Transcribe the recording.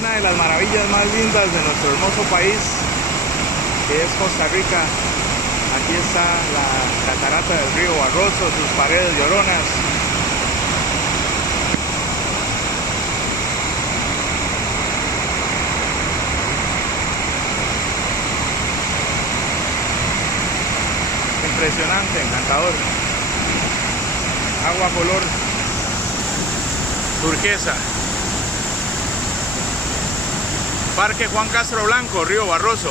una de las maravillas más lindas de nuestro hermoso país, que es Costa Rica. Aquí está la catarata del río Barroso, sus paredes lloronas. Impresionante, encantador. Agua color turquesa. Parque Juan Castro Blanco, río Barroso.